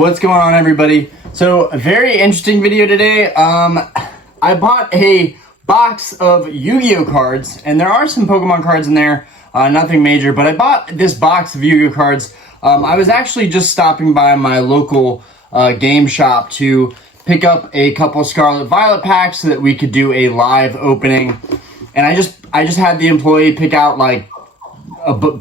What's going on, everybody? So a very interesting video today. I bought a box of Yu-Gi-Oh cards, and there are some Pokemon cards in there, nothing major, but I bought this box of Yu-Gi-Oh cards. I was actually just stopping by my local game shop to pick up a couple Scarlet Violet packs so that we could do a live opening. And I just had the employee pick out like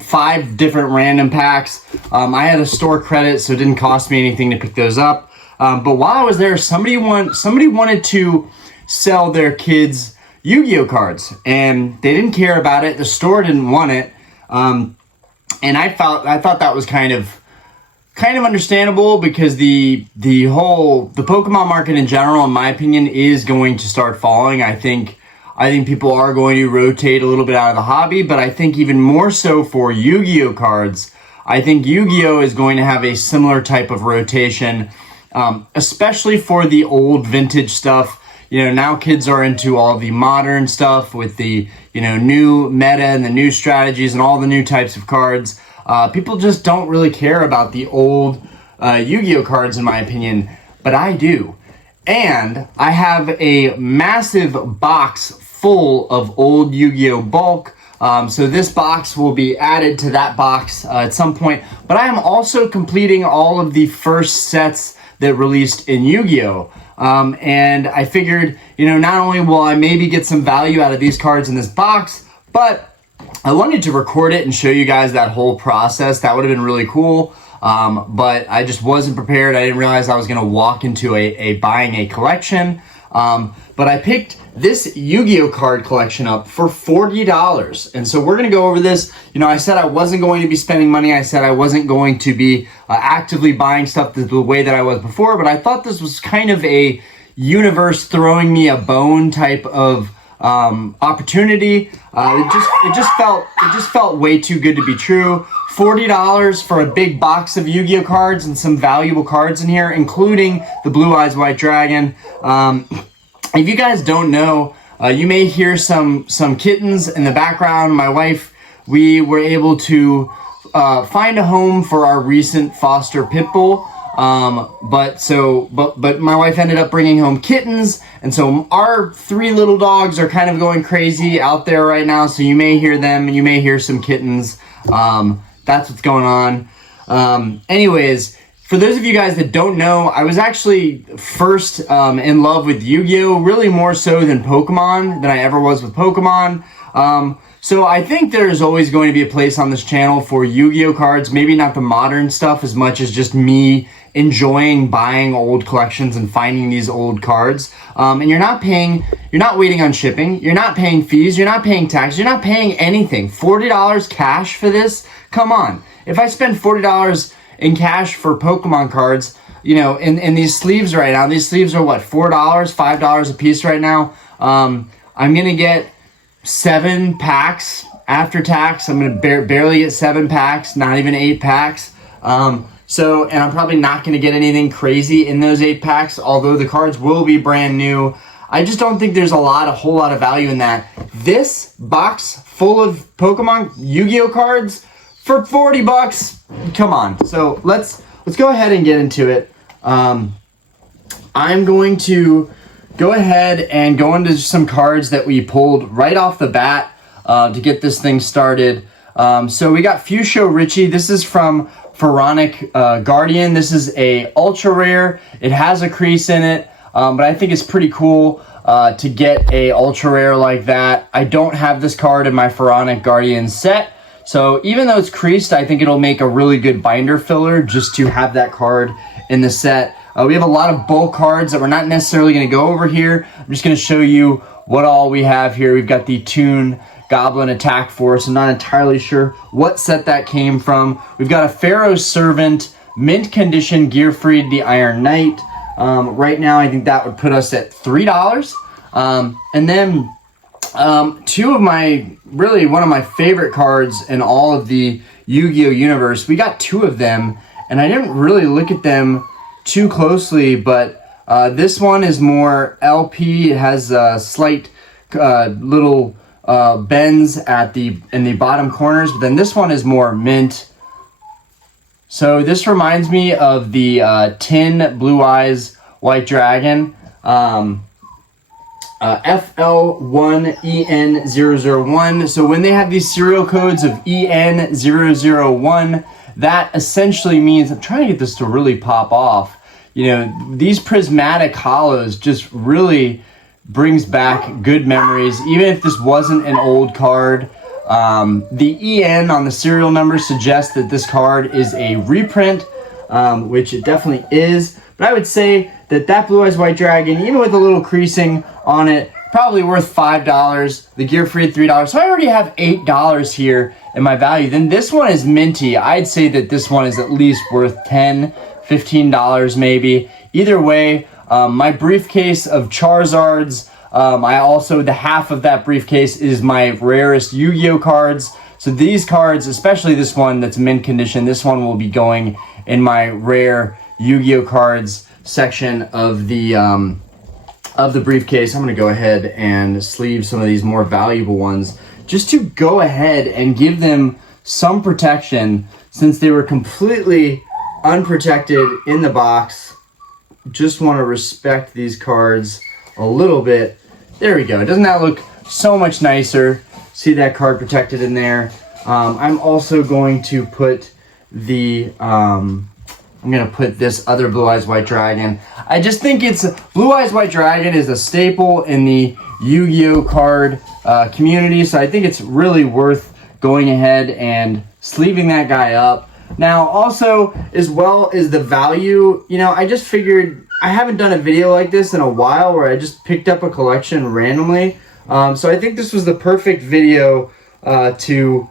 5 different random packs. I had a store credit, so it didn't cost me anything to pick those up. But while I was there, somebody wanted to sell their kids Yu-Gi-Oh cards, and they didn't care about it. The store didn't want it, and I thought that was kind of understandable, because the Pokemon market in general, in my opinion, is going to start falling. I think people are going to rotate a little bit out of the hobby, but I think even more so for Yu-Gi-Oh cards, I think Yu-Gi-Oh is going to have a similar type of rotation, especially for the old vintage stuff. You know, now kids are into all the modern stuff with the, new meta and the new strategies and all the new types of cards. People just don't really care about the old Yu-Gi-Oh cards, in my opinion, but I do. And I have a massive box full of old Yu-Gi-Oh bulk. So this box will be added to that box at some point. But I am also completing all of the first sets that released in Yu-Gi-Oh! And I figured, not only will I maybe get some value out of these cards in this box, but I wanted to record it and show you guys that whole process. That would have been really cool. But I just wasn't prepared. I didn't realize I was going to walk into buying a collection. But I picked this Yu-Gi-Oh card collection up for $40. And so we're going to go over this. I said I wasn't going to be spending money. I said I wasn't going to be actively buying stuff the way that I was before. But I thought this was kind of a universe throwing me a bone type of opportunity. It just felt way too good to be true. $40 for a big box of Yu-Gi-Oh cards and some valuable cards in here, including the Blue Eyes White Dragon. If you guys don't know, you may hear some kittens in the background. My wife, we were able to find a home for our recent foster pit bull. But my wife ended up bringing home kittens, and so our 3 little dogs are kind of going crazy out there right now. So you may hear them, and you may hear some kittens. That's what's going on. Anyways, for those of you guys that don't know, I was actually first in love with Yu-Gi-Oh! Really more so than Pokemon, than I ever was with Pokemon. So I think there's always going to be a place on this channel for Yu-Gi-Oh! cards. Maybe not the modern stuff as much as just me enjoying buying old collections and finding these old cards. And you're not waiting on shipping, you're not paying fees, you're not paying tax, you're not paying anything. $40 cash for this? Come on. If I spend $40 in cash for Pokemon cards, in these sleeves right now, these sleeves are what, $4, $5 a piece right now. I'm gonna get 7 packs after tax. I'm gonna barely get 7 packs, not even 8 packs. And I'm probably not going to get anything crazy in those 8 packs, although the cards will be brand new. I just don't think there's a whole lot of value in that. This box full of Pokemon Yu-Gi-Oh cards for $40, come on. So let's go ahead and get into it. I'm going to go ahead and go into some cards that we pulled right off the bat to get this thing started. So we got Fuchsia Richie. This is from Pharaonic Guardian. This is a ultra rare. It has a crease in it, but I think it's pretty cool to get a ultra rare like that. I don't have this card in my Pharaonic Guardian set, so even though it's creased, I think it'll make a really good binder filler just to have that card in the set. We have a lot of bulk cards that we're not necessarily going to go over here. I'm just going to show you what all we have here. We've got the Toon Goblin Attack Force. I'm not entirely sure what set that came from. We've got a Pharaoh's Servant, mint condition Gearfried the Iron Knight. Right now, I think that would put us at $3. And then one of my favorite cards in all of the Yu-Gi-Oh universe. We got 2 of them, and I didn't really look at them too closely, but this one is more LP. It has a slight little bends in the bottom corners, but then this one is more mint So this reminds me of the tin Blue Eyes White Dragon, FL1EN001. So when they have these serial codes of EN001, that essentially means, I'm trying to get this to really pop off, you know, these prismatic hollows just really brings back good memories. Even if this wasn't an old card, the EN on the serial number suggests that this card is a reprint, which it definitely is. But I would say that that Blue Eyes White Dragon, even with a little creasing on it, probably worth $5. The Gear Free at $3. So I already have $8 here in my value. Then this one is minty. I'd say that this one is at least worth $10, $15 maybe. Either way, my briefcase of Charizards, the half of that briefcase is my rarest Yu-Gi-Oh cards. So these cards, especially this one that's mint condition, this one will be going in my rare Yu-Gi-Oh cards section of the briefcase. I'm going to go ahead and sleeve some of these more valuable ones just to go ahead and give them some protection since they were completely unprotected in the box. Just want to respect these cards a little bit. There we go. Doesn't that look so much nicer? See that card protected in there. I'm also going to put the I'm going to put this other Blue Eyes White Dragon. I just think Blue Eyes White Dragon is a staple in the Yu-Gi-Oh card community, so I think it's really worth going ahead and sleeving that guy up. Now, also, as well as the value, you know, I just figured I haven't done a video like this in a while where I just picked up a collection randomly. So I think this was the perfect video to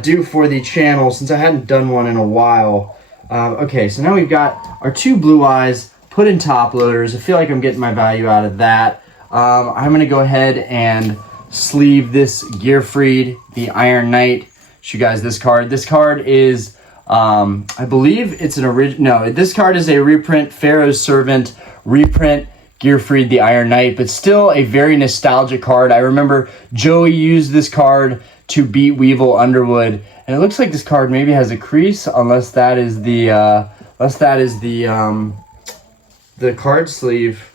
do for the channel since I hadn't done one in a while. Okay, so now we've got our two Blue Eyes put in top loaders. I feel like I'm getting my value out of that. I'm going to go ahead and sleeve this Gear Freed, the Iron Knight. Show you guys this card. This card is, I believe it's an original. No, this card is a reprint, Pharaoh's Servant reprint, Gear Freed, the Iron Knight, but still a very nostalgic card. I remember Joey used this card to beat Weevil Underwood. And it looks like this card maybe has a crease, unless that is the card sleeve.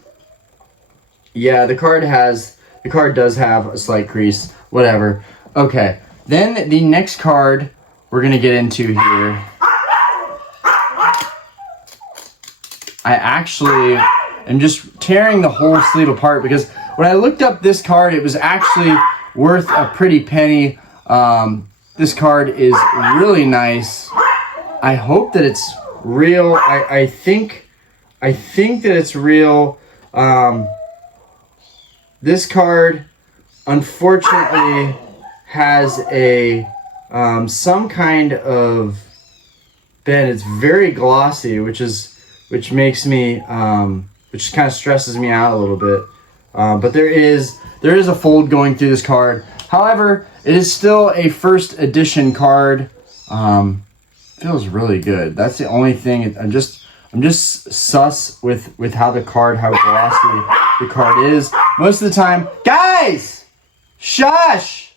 Yeah, the card does have a slight crease. Whatever. Okay. Then the next card we're gonna get into here. I actually am just tearing the whole sleeve apart because when I looked up this card, it was actually worth a pretty penny. This card is really nice. I hope that it's real. I think that it's real. This card, unfortunately, has a some kind of bend. It's very glossy, which makes me which kind of stresses me out a little bit. But there is a fold going through this card. However, it is still a first edition card. Feels really good. That's the only thing. I'm just sus with how glossy the card is. Most of the time, guys, shush.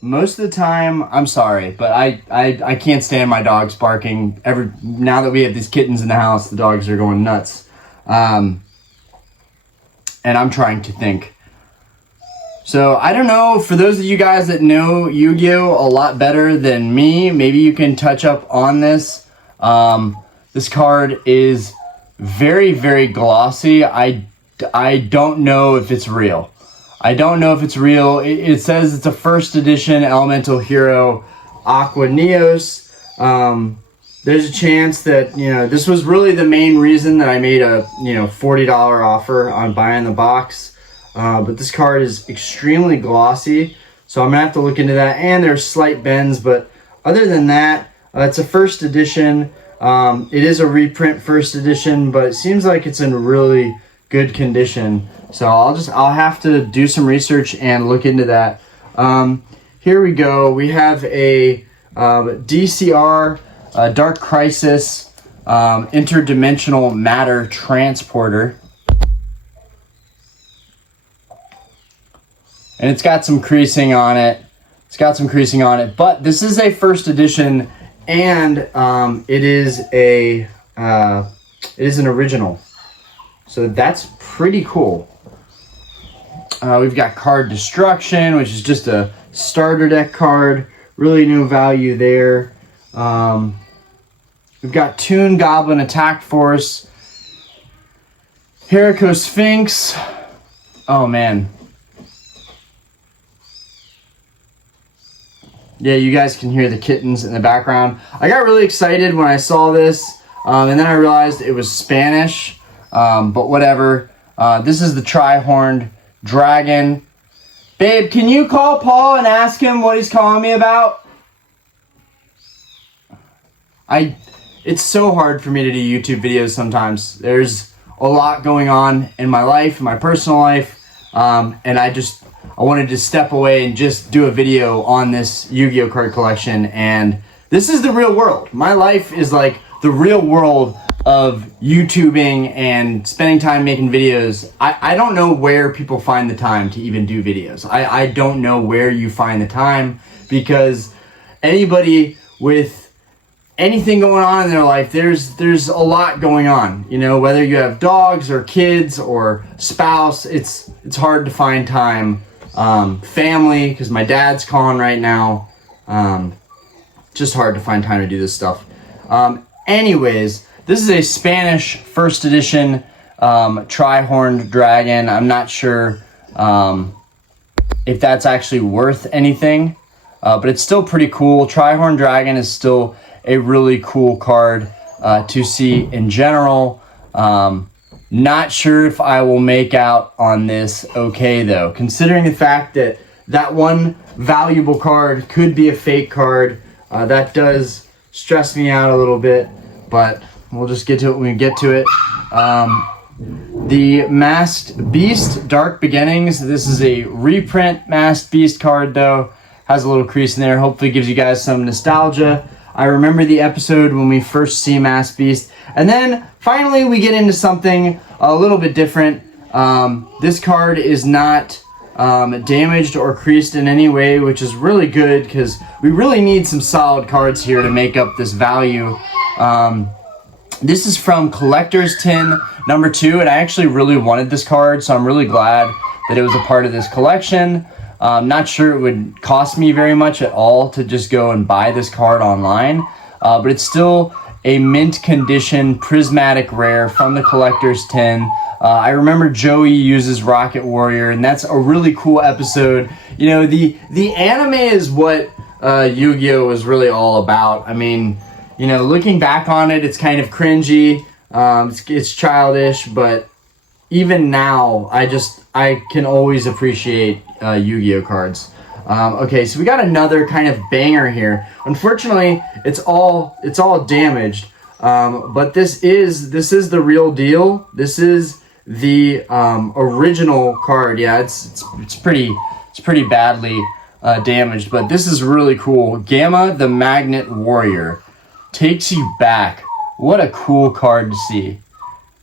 Most of the time, I'm sorry, but I can't stand my dogs barking. Now that we have these kittens in the house, the dogs are going nuts. And I'm trying to think. So, I don't know, for those of you guys that know Yu-Gi-Oh a lot better than me, maybe you can touch up on this. This card is very, very glossy. I don't know if it's real. It says it's a first edition Elemental Hero Aqua Neos. There's a chance that, you know, this was really the main reason that I made a, $40 offer on buying the box. But this card is extremely glossy, so I'm going to have to look into that. And there's slight bends, but other than that, it's a first edition. It is a reprint first edition, but it seems like it's in really good condition. So I'll have to do some research and look into that. Here we go. We have a DCR Dark Crisis Interdimensional Matter Transporter. And it's got some creasing on it. It's It's got some creasing on it, but this is a first edition, and it is an original. So that's pretty cool. We've got Card Destruction, which is just a starter deck card. Really no value there. We've got Toon Goblin Attack Force. Herico Sphinx. Oh, man. Yeah, you guys can hear the kittens in the background. I got really excited when I saw this, and then I realized it was Spanish, but whatever. This is the Tri-Horned Dragon. Babe, can you call Paul and ask him what he's calling me about? It's so hard for me to do YouTube videos sometimes. There's a lot going on in my life, in my personal life, and I wanted to step away and just do a video on this Yu-Gi-Oh card collection, and this is the real world. My life is like the real world of YouTubing and spending time making videos. I don't know where people find the time to even do videos. I don't know where you find the time, because anybody with anything going on in their life, there's a lot going on. You know, whether you have dogs or kids or spouse, it's hard to find time. Family, because my dad's calling right now. Just hard to find time to do this stuff. Anyways, this is a Spanish first edition Tri-Horned Dragon. I'm not sure if that's actually worth anything, but it's still pretty cool. Tri-Horned Dragon is still a really cool card to see in general. Not sure if I will make out on this okay, though, considering the fact that that one valuable card could be a fake card. That does stress me out a little bit, but we'll just get to it when we get to it. The Masked Beast, Dark Beginnings. This is a reprint Masked Beast card, though. Has a little crease in there. Hopefully gives you guys some nostalgia. I remember the episode when we first see Masked Beast. And then finally we get into something a little bit different. This card is not damaged or creased in any way, which is really good, because we really need some solid cards here to make up this value. This is from Collector's Tin number 2, and I actually really wanted this card, so I'm really glad that it was a part of this collection. Not sure it would cost me very much at all to just go and buy this card online, but it's still a mint condition prismatic rare from the Collector's Tin. I remember Joey uses Rocket Warrior, and that's a really cool episode. You know, the anime is what Yu-Gi-Oh was really all about. I mean, you know, looking back on it, it's kind of cringy, it's childish, but even now, I can always appreciate Yu-Gi-Oh cards. Okay, so we got another kind of banger here. Unfortunately, it's all damaged, but this is the real deal. This is the original card. Yeah, it's pretty badly damaged, but this is really cool. Gamma the Magnet Warrior takes you back. What a cool card to see.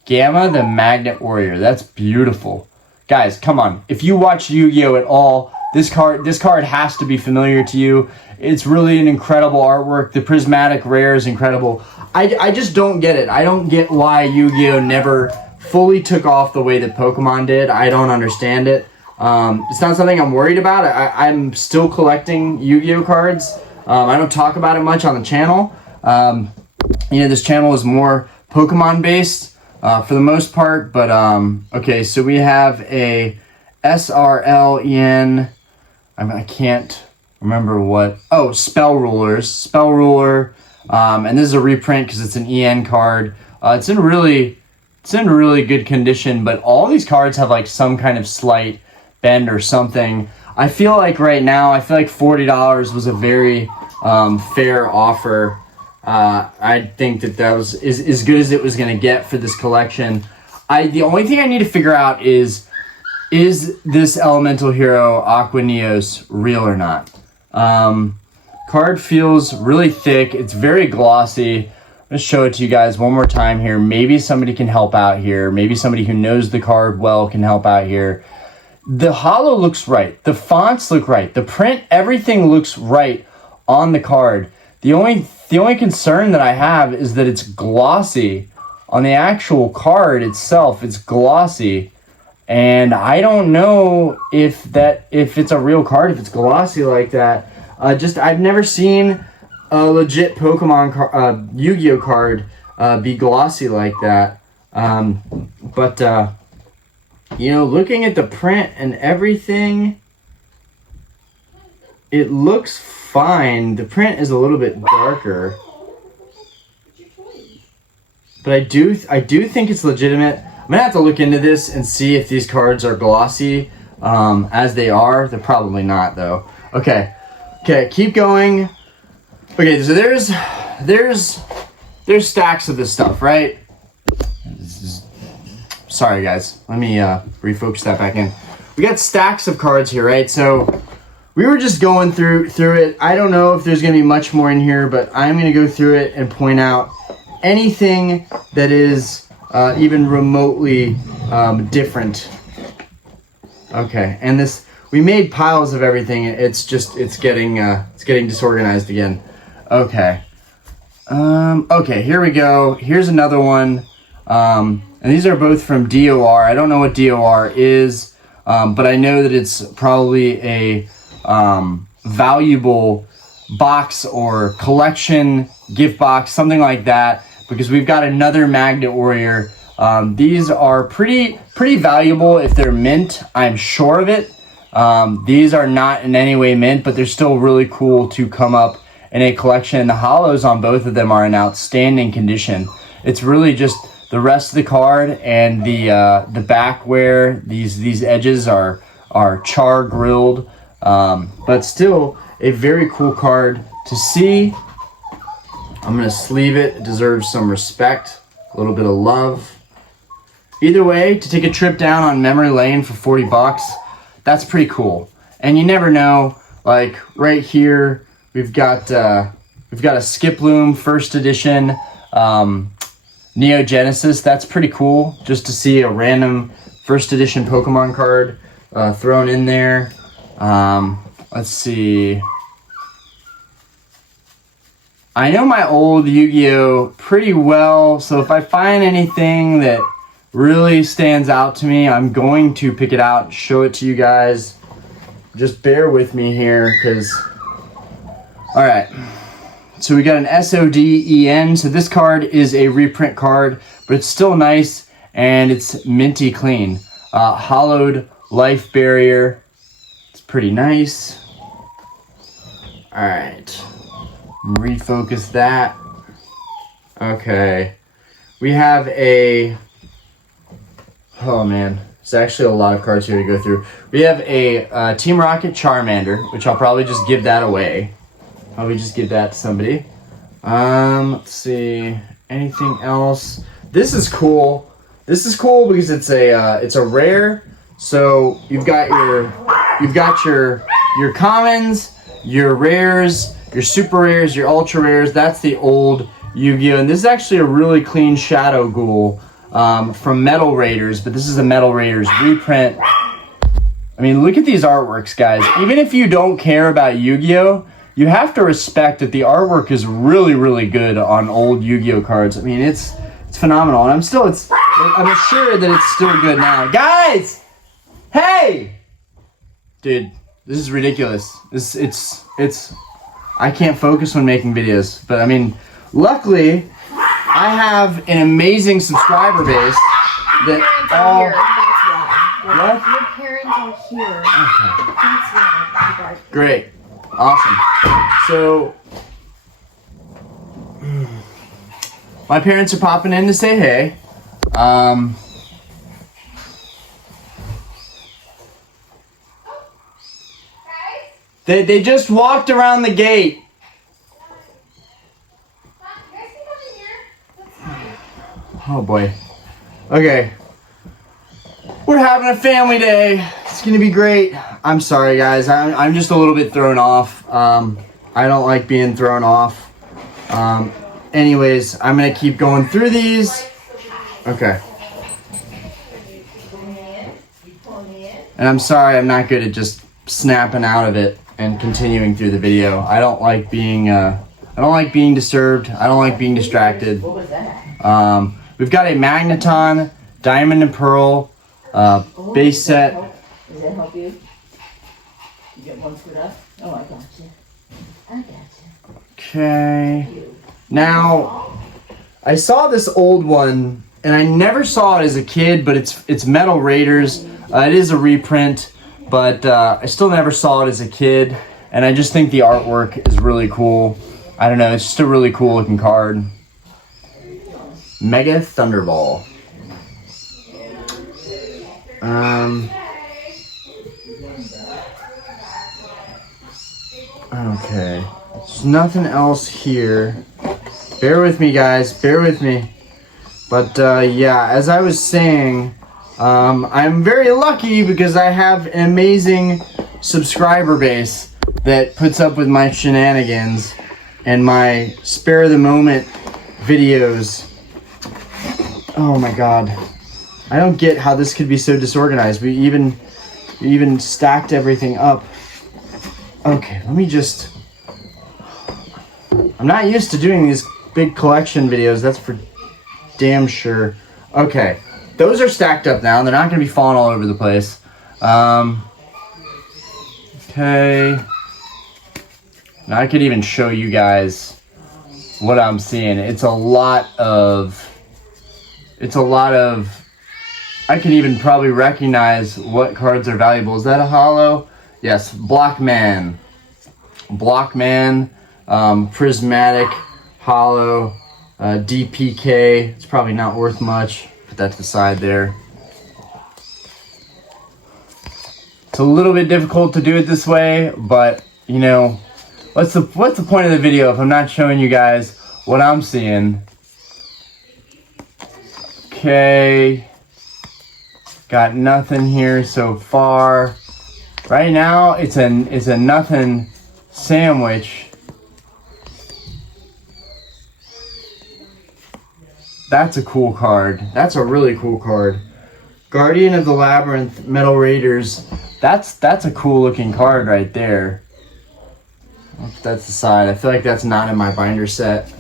Gamma the Magnet Warrior. That's beautiful. Guys, come on. If you watch Yu-Gi-Oh at all, this card has to be familiar to you. It's really an incredible artwork. The prismatic rare is incredible. I just don't get it. I don't get why Yu-Gi-Oh never fully took off the way that Pokemon did. I don't understand it. It's not something I'm worried about. I'm still collecting Yu-Gi-Oh cards. I don't talk about it much on the channel. You know, this channel is more Pokemon based for the most part. But okay, so we have a SRLEN. I can't remember what. Oh, Spell Rulers. Spell Ruler. And this is a reprint because it's an EN card. It's in really good condition, but all these cards have like some kind of slight bend or something. I feel like right now, $40 was a very fair offer. I think that was as good as it was going to get for this collection. The only thing I need to figure out is this Elemental Hero Aqua Neos real or not? Card feels really thick. It's very glossy. I'm going to show it to you guys one more time here. Maybe somebody can help out here. Maybe somebody who knows the card well can help out here. the holo looks right. The fonts look right. The print, everything looks right on the card. The only concern that I have is that it's glossy. On the actual card itself, it's glossy. And I don't know if it's a real card, if it's glossy like that. I've never seen a legit Pokemon Yu-Gi-Oh card be glossy like that. You know, looking at the print and everything, it looks fine. The print is a little bit darker, but I do think it's legitimate. I'm gonna have to look into this and see if these cards are glossy as they are. They're probably not though. Okay, keep going. Okay, so there's stacks of this stuff, right? Sorry guys, let me refocus that back in. We got stacks of cards here, right? So we were just going through it. I don't know if there's gonna be much more in here, but I'm gonna go through it and point out anything that is even remotely different. Okay, and we made piles of everything. It's getting disorganized again. Okay. Okay, here we go. Here's another one. And these are both from DOR. I don't know what DOR is, but I know that it's probably a valuable box or collection gift box, something like that, because we've got another Magnet Warrior. These are pretty valuable if they're mint, I'm sure of it. These are not in any way mint, but they're still really cool to come up in a collection. The holos on both of them are in outstanding condition. It's really just the rest of the card and the back where these edges are char grilled, but still a very cool card to see. I'm gonna sleeve it. It deserves some respect, a little bit of love. Either way, to take a trip down on memory lane for 40 bucks, that's pretty cool. And you never know, like right here, we've got a Skiploom first edition Neo Genesis. That's pretty cool just to see a random first edition Pokemon card thrown in there. Let's see. I know my old Yu-Gi-Oh pretty well, so if I find anything that really stands out to me, I'm going to pick it out and show it to you guys. Just bear with me here, because... Alright. So we got an SODEN. So this card is a reprint card, but it's still nice, and it's minty clean. Hollowed Life Barrier. It's pretty nice. Alright. Refocus that. Okay. We have a... Oh man, it's actually a lot of cards here to go through. We have a Team Rocket Charmander, which I'll probably just give that away. Probably just give that to somebody. Let's see, anything else? This is cool. This is cool because it's a rare. So you've got your commons, your rares, your super rares, your ultra rares. That's the old Yu-Gi-Oh! And this is actually a really clean Shadow Ghoul. From Metal Raiders, but this is a Metal Raiders reprint. I mean, look at these artworks, guys. Even if you don't care about Yu-Gi-Oh, you have to respect that the artwork is really, really good on old Yu-Gi-Oh cards. I mean, it's phenomenal, and I'm sure that it's still good now. Guys, hey, dude, this is ridiculous. It's. I can't focus when making videos, but I mean, luckily, I have an amazing subscriber base that all... What? Your parents are here. Okay. That's why. Great. Awesome. So, my parents are popping in to say hey. They just walked around the gate. Oh boy. Okay. We're having a family day. It's gonna be great. I'm sorry guys. I'm just a little bit thrown off. I don't like being thrown off. Anyways, I'm gonna keep going through these. Okay. And I'm sorry I'm not good at just snapping out of it and continuing through the video. I don't like being disturbed. I don't like being distracted. What was that? We've got a Magneton Diamond and Pearl base set. Does that help you? You get one screwed up? Oh, I got you. I got you. Okay. Now, I saw this old one, and I never saw it as a kid, but it's Metal Raiders. It is a reprint, but I still never saw it as a kid, and I just think the artwork is really cool. I don't know, it's just a really cool looking card. Mega Thunderball. Okay. There's nothing else here. Bear with me, guys. Bear with me. But yeah, as I was saying, I'm very lucky because I have an amazing subscriber base that puts up with my shenanigans and my spare the moment videos. Oh my god. I don't get how this could be so disorganized. We even stacked everything up. Okay, let me just... I'm not used to doing these big collection videos, that's for damn sure. Okay, those are stacked up now. They're not going to be falling all over the place. Okay. Now I could even show you guys what I'm seeing. It's a lot of... I can even probably recognize what cards are valuable. Is that a holo? Yes, Blockman. Blockman, Prismatic, Holo, DPK. It's probably not worth much. Put that to the side there. It's a little bit difficult to do it this way, but you know, what's the point of the video if I'm not showing you guys what I'm seeing? Okay. Got nothing here so far. Right now, it's a nothing sandwich. That's a cool card. That's a really cool card. Guardian of the Labyrinth, Metal Raiders. That's a cool looking card right there. That's the side. I feel like that's not in my binder set.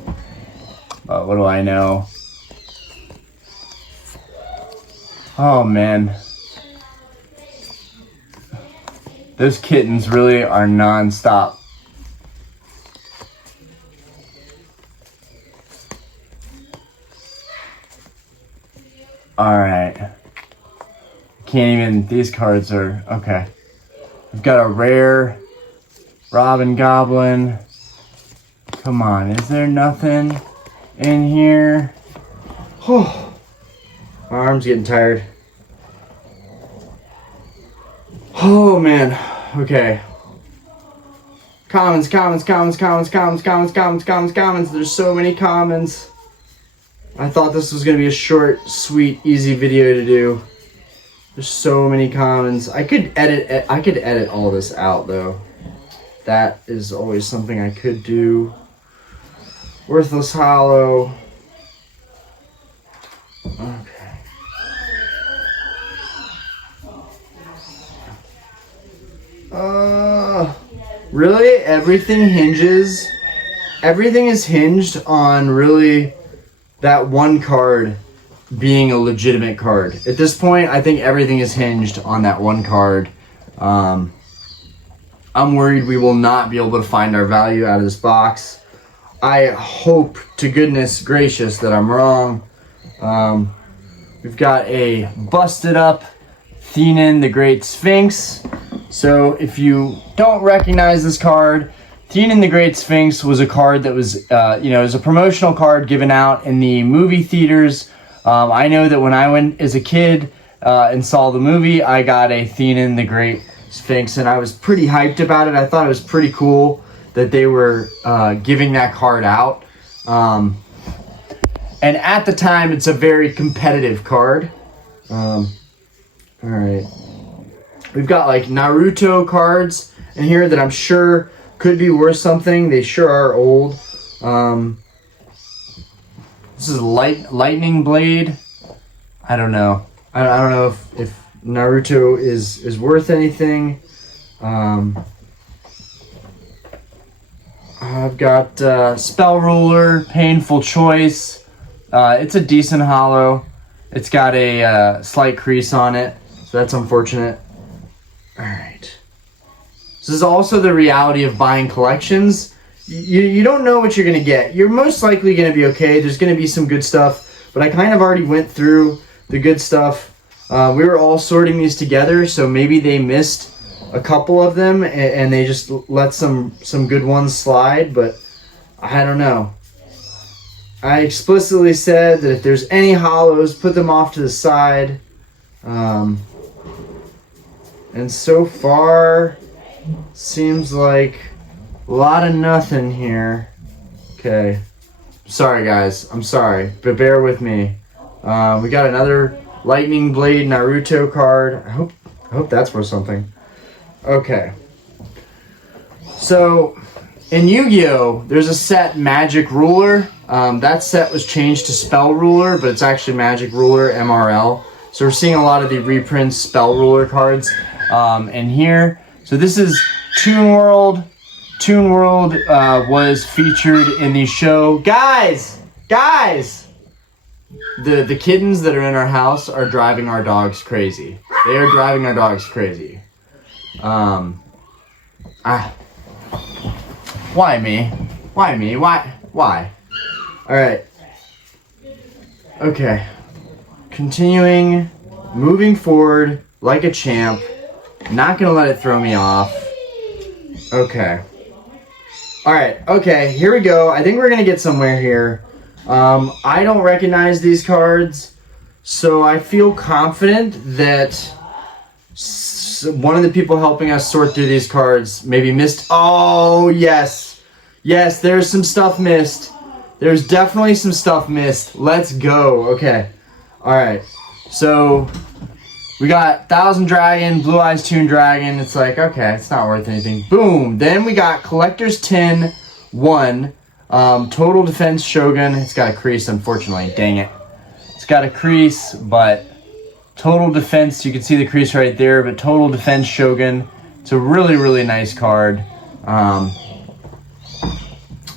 But what do I know? Oh man. Those kittens really are non-stop. Alright. Can't even, these cards are, okay. We've got a rare Robin Goblin. Come on, is there nothing in here? Oh, my arm's getting tired. Oh man, okay. Commons. There's so many commons. I thought this was gonna be a short, sweet, easy video to do. There's so many commons. I could edit all this out though. That is always something I could do. Worthless Hollow. Okay. Really? Everything is hinged on really that one card being a legitimate card. At this point, I think everything is hinged on that one card. I'm worried we will not be able to find our value out of this box. I hope to goodness gracious that I'm wrong. We've got a busted up Thenan the Great Sphinx. So if you don't recognize this card, Thenan the Great Sphinx was a card that was, it was a promotional card given out in the movie theaters. I know that when I went as a kid and saw the movie, I got a Thenan the Great Sphinx, and I was pretty hyped about it. I thought it was pretty cool that they were giving that card out. And at the time, it's a very competitive card. All right. We've got like Naruto cards in here that I'm sure could be worth something. They sure are old. This is Lightning Blade. I don't know. I don't know if Naruto is worth anything. I've got Spell Ruler, Painful Choice. It's a decent holo. It's got a slight crease on it, so that's unfortunate. Alright. This is also the reality of buying collections. You don't know what you're going to get. You're most likely going to be okay. There's going to be some good stuff, but I kind of already went through the good stuff. We were all sorting these together, so maybe they missed a couple of them and they just let some good ones slide, but I don't know. I explicitly said that if there's any hollows, put them off to the side. And so far, seems like a lot of nothing here. Okay. Sorry, guys. I'm sorry, but bear with me. We got another Lightning Blade Naruto card. I hope that's worth something. Okay. So, in Yu-Gi-Oh, there's a set Magic Ruler. That set was changed to Spell Ruler, but it's actually Magic Ruler MRL. So we're seeing a lot of the reprints Spell Ruler cards in here. So this is Toon World. Toon World was featured in the show. Guys! The kittens that are in our house are driving our dogs crazy. They are driving our dogs crazy. Why me? Why? Alright. Okay. Continuing, moving forward like a champ. Not gonna let it throw me off. Okay. Alright, okay, here we go. I think we're gonna get somewhere here. I don't recognize these cards, so I feel confident that one of the people helping us sort through these cards maybe missed. Oh, yes. Yes, there's some stuff missed. There's definitely some stuff missed. Let's go. Okay. Alright. So, we got Thousand Dragon, Blue Eyes Toon Dragon. It's like, okay, it's not worth anything. Boom. Then we got Collector's Tin 1. Total Defense Shogun. It's got a crease, unfortunately. Dang it. It's got a crease, but Total Defense, you can see the crease right there, but Total Defense Shogun. It's a really, really nice card.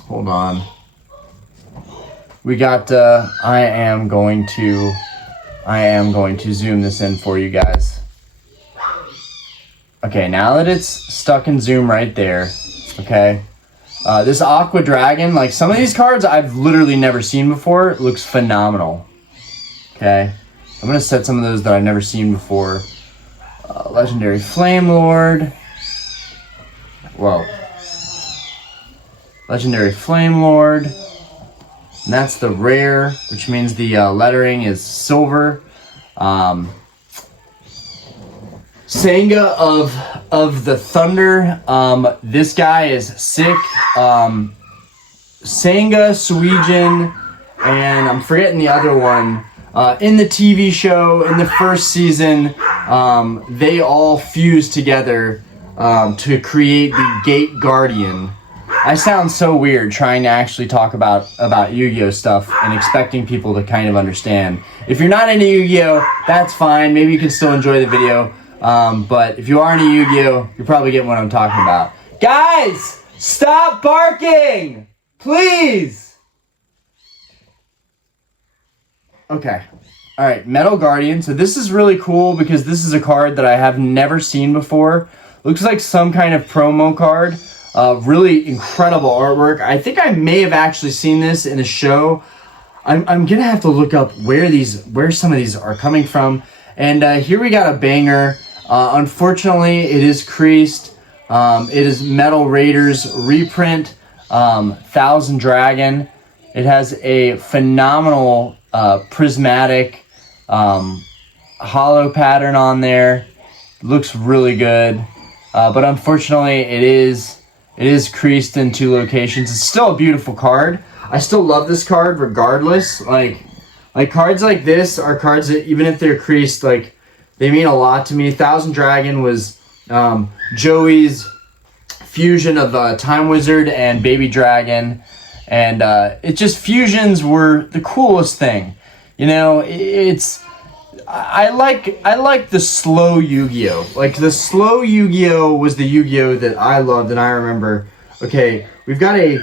Hold on. We got, I am going to zoom this in for you guys. Okay, now that it's stuck in zoom right there, okay. This Aqua Dragon, like some of these cards I've literally never seen before. It looks phenomenal. Okay. I'm going to set some of those that I've never seen before. Legendary Flame Lord. Whoa. Legendary Flame Lord. And that's the rare, which means the lettering is silver. Senga of the Thunder. This guy is sick. Senga, Suijin, and I'm forgetting the other one. In the TV show, in the first season, they all fused together to create the Gate Guardian. I sound so weird trying to actually talk about Yu-Gi-Oh stuff and expecting people to kind of understand. If you're not into Yu-Gi-Oh, that's fine. Maybe you can still enjoy the video. But if you are into Yu-Gi-Oh, you're probably getting what I'm talking about. Guys, stop barking! Please! Okay. Alright, Metal Guardian. So this is really cool because this is a card that I have never seen before. Looks like some kind of promo card. Really incredible artwork. I think I may have actually seen this in a show. I'm gonna have to look up where some of these are coming from. And here we got a banger. Unfortunately, it is creased. It is Metal Raiders reprint, Thousand Dragon. It has a phenomenal prismatic hollow pattern on there. Looks really good. But unfortunately, it is creased in 2 locations. It's still a beautiful card. I still love this card regardless. Like cards like this are cards that even if they're creased, like they mean a lot to me. Thousand Dragon was Joey's fusion of Time Wizard and Baby Dragon, and it just fusions were the coolest thing. You know, it's I like the slow Yu-Gi-Oh. Like the slow Yu-Gi-Oh was the Yu-Gi-Oh that I loved and I remember. Okay, we've got a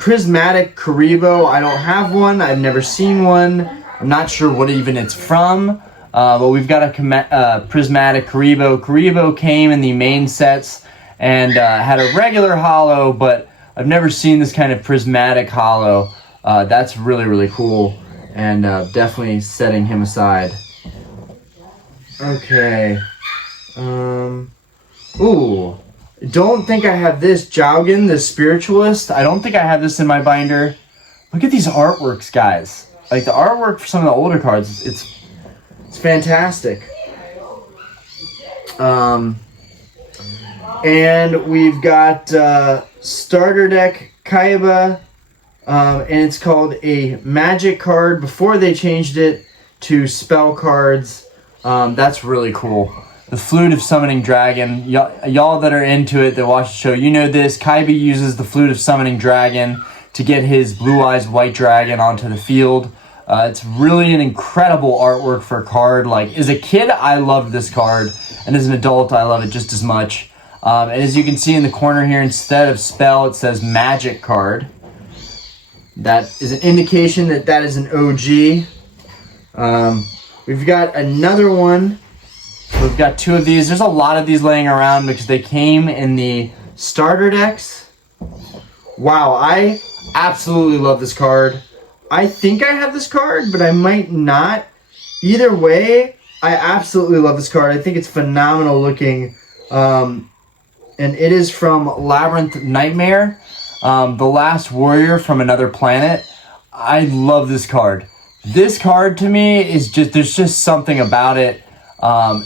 prismatic Karibo. I don't have one. I've never seen one. I'm not sure what even it's from. But we've got a prismatic Karibo. Karibo came in the main sets and had a regular holo, but I've never seen this kind of prismatic holo. That's really, really cool, and definitely setting him aside. Okay. Ooh. Don't think I have this. Jaugen, the Spiritualist. I don't think I have this in my binder. Look at these artworks, guys. Like the artwork for some of the older cards, it's fantastic. And we've got starter deck Kaiba, and it's called a magic card. Before they changed it to spell cards, that's really cool. The Flute of Summoning Dragon. Y'all that are into it, that watch the show, you know this. Kaiba uses the Flute of Summoning Dragon to get his Blue Eyes White Dragon onto the field. It's really an incredible artwork for a card. Like, as a kid, I loved this card, and as an adult, I love it just as much. And as you can see in the corner here, instead of spell, it says magic card. That is an indication that that is an OG. We've got another one. We've got two of these. There's a lot of these laying around because they came in the starter decks. Wow, I absolutely love this card. I think I have this card, but I might not. Either way, I absolutely love this card. I think it's phenomenal looking. And it is from Labyrinth Nightmare, the Last Warrior from Another Planet. I love this card. This card to me is just, there's just something about it.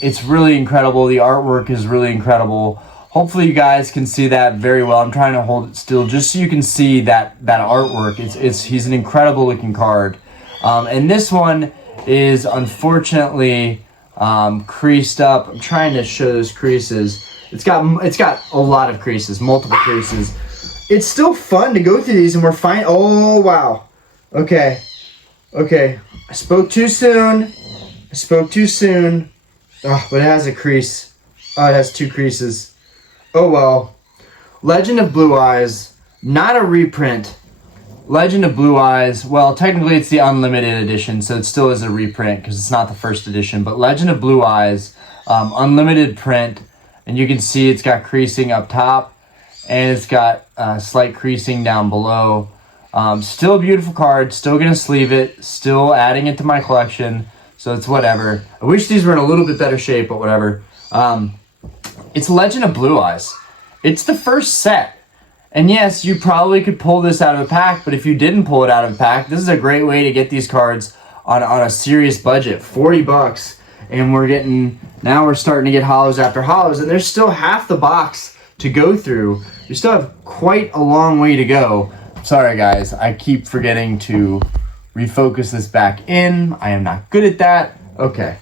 It's really incredible. The artwork is really incredible. Hopefully you guys can see that very well. I'm trying to hold it still just so you can see that artwork. He's an incredible looking card. And this one is unfortunately creased up. I'm trying to show those creases. It's got a lot of creases, multiple creases. It's still fun to go through these, and we're fine. Oh wow. Okay. I spoke too soon. Oh, but it has a crease. Oh, it has two creases. Oh well. Legend of Blue Eyes, not a reprint. Legend of Blue Eyes, well, technically it's the unlimited edition, so it still is a reprint because it's not the first edition. But Legend of Blue Eyes, unlimited print, and you can see it's got creasing up top, and it's got slight creasing down below. Still a beautiful card, still gonna sleeve it, still adding it to my collection, so it's whatever. I wish these were in a little bit better shape, but whatever. It's Legend of Blue Eyes. It's the first set. And yes, you probably could pull this out of a pack, but if you didn't pull it out of a pack, this is a great way to get these cards on a serious budget, $40. And now we're starting to get holos after holos, and there's still half the box to go through. We still have quite a long way to go. Sorry guys, I keep forgetting to refocus this back in. I am not good at that. Okay,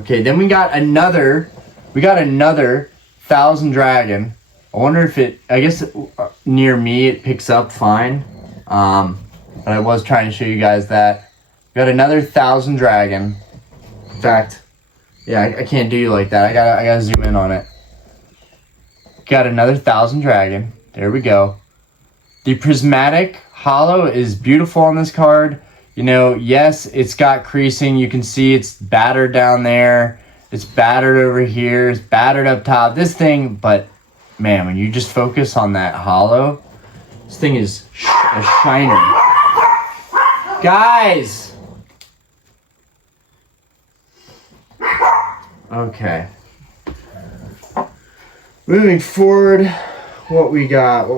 okay, then we got another 1,000 Dragon. I wonder if I guess near me it picks up fine. But I was trying to show you guys that. We got another 1,000 Dragon. In fact, yeah, I can't do you like that. I gotta zoom in on it. Got another 1,000 Dragon. There we go. The prismatic holo is beautiful on this card. You know, yes, it's got creasing. You can see it's battered down there. It's battered over here. It's battered up top. This thing, but man, when you just focus on that holo, this thing is a shiner. Guys! Okay. Moving forward, what we got.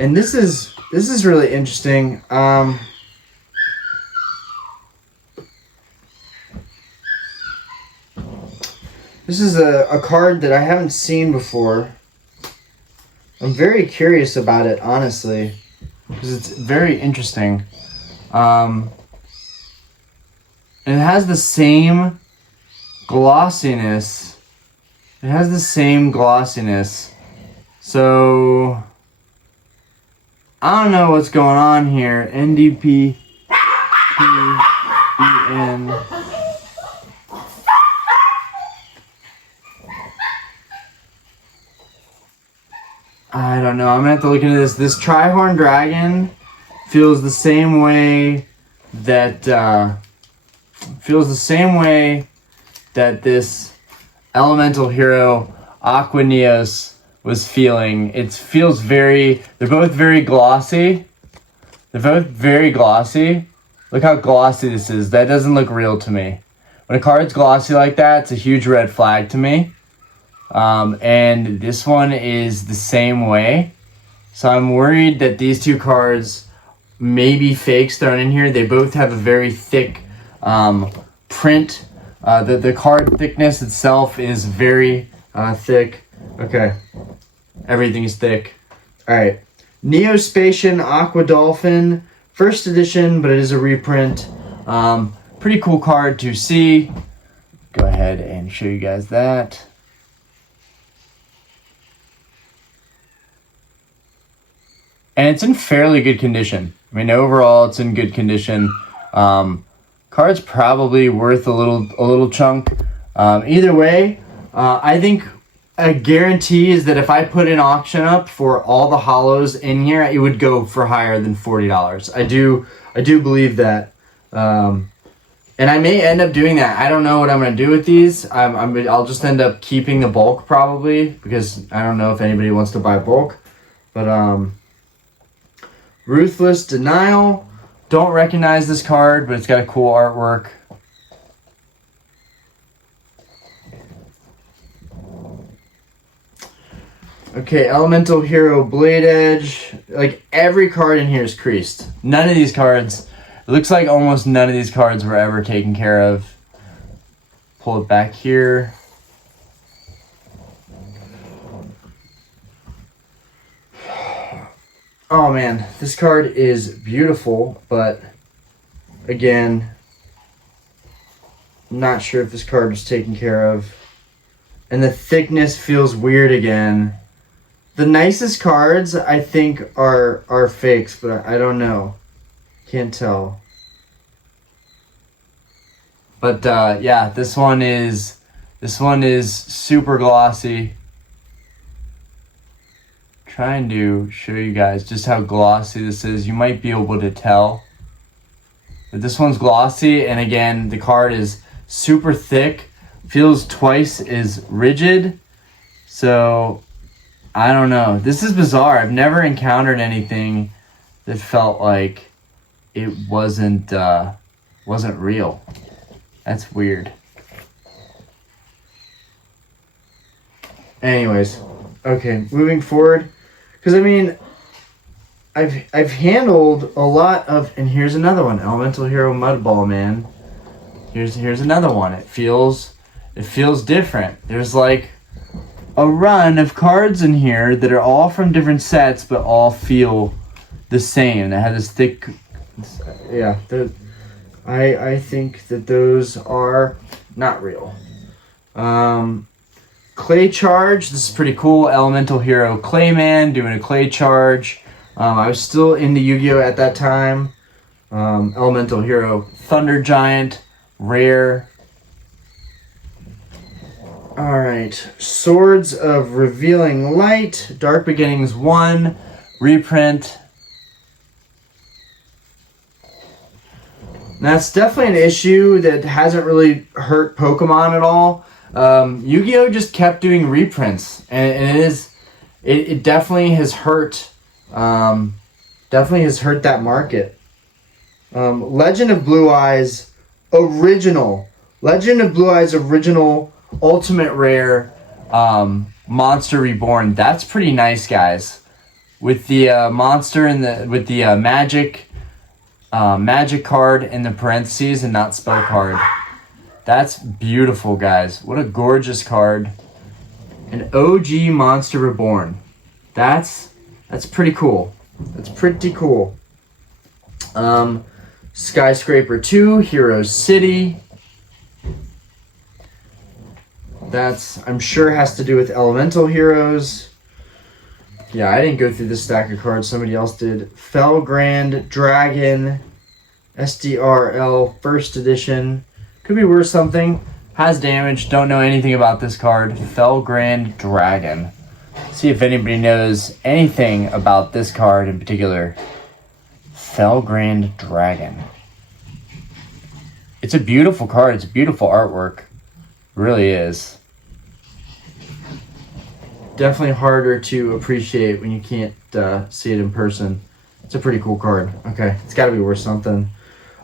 And this is really interesting. This is a card that I haven't seen before. I'm very curious about it, honestly, because it's very interesting. And it has the same glossiness. So I don't know what's going on here. NDP PEN. I don't know. I'm gonna have to look into this. This Trihorn Dragon feels the same way that this Elemental Hero Aqua Neos was feeling. It feels they're both very glossy. They're both very glossy. Look how glossy this is. That doesn't look real to me. When a card's glossy like that, it's a huge red flag to me. And this one is the same way. So I'm worried that these two cards may be fakes thrown in here. They both have a very thick print. The card thickness itself is very thick. Okay. Everything's thick. Alright. Neospatian Aqua Dolphin. First edition, but it is a reprint. Pretty cool card to see. Go ahead and show you guys that. And it's in fairly good condition. I mean, overall, it's in good condition. Card's probably worth a little chunk. Either way, I think a guarantee is that if I put an auction up for all the hollows in here, it would go for higher than $40. I do believe that. And I may end up doing that. I don't know what I'm going to do with these. I'll just end up keeping the bulk probably, because I don't know if anybody wants to buy bulk. But Ruthless Denial. Don't recognize this card, but it's got a cool artwork. Okay, Elemental Hero Blade Edge. Like, every card in here is creased. None of these cards, it looks like almost none of these cards were ever taken care of. Pull it back here. Oh man, this card is beautiful, but again, I'm not sure if this card was taken care of. And the thickness feels weird again. The nicest cards, I think, are fakes, but I don't know. Can't tell. But yeah, this one is super glossy. Trying to show you guys just how glossy this is. You might be able to tell. But this one's glossy, and again, the card is super thick. Feels twice as rigid. So I don't know. This is bizarre. I've never encountered anything that felt like it wasn't real. That's weird. Anyways, okay, moving forward. Because I mean, I've handled a lot of, and here's another one, Elemental Hero Mudball, man. Here's another one. It feels different. There's like a run of cards in here that are all from different sets, but all feel the same. They have this thick, yeah. I think that those are not real. Clay Charge. This is pretty cool. Elemental Hero Clayman doing a Clay Charge. I was still into Yu-Gi-Oh at that time. Elemental Hero Thunder Giant. Rare. Alright. Swords of Revealing Light. Dark Beginnings 1. Reprint. That's definitely an issue that hasn't really hurt Pokemon at all. Yu-Gi-Oh just kept doing reprints, and it definitely has hurt. Definitely has hurt that market. Legend of Blue Eyes original. Legend of Blue Eyes original ultimate rare Monster Reborn. That's pretty nice, guys. With the monster and with the magic card in the parentheses and not spell card. That's beautiful, guys. What a gorgeous card. An OG Monster Reborn. That's pretty cool. That's pretty cool. Skyscraper 2, Heroes City. That's, I'm sure, has to do with Elemental Heroes. Yeah, I didn't go through this stack of cards. Somebody else did. Felgrand Dragon SDRL first edition. Could be worth something. Has damage. Don't know anything about this card. Felgrand Dragon. See if anybody knows anything about this card in particular. Felgrand Dragon. It's a beautiful card. It's beautiful artwork. It really is. Definitely harder to appreciate when you can't see it in person. It's a pretty cool card. Okay, it's got to be worth something.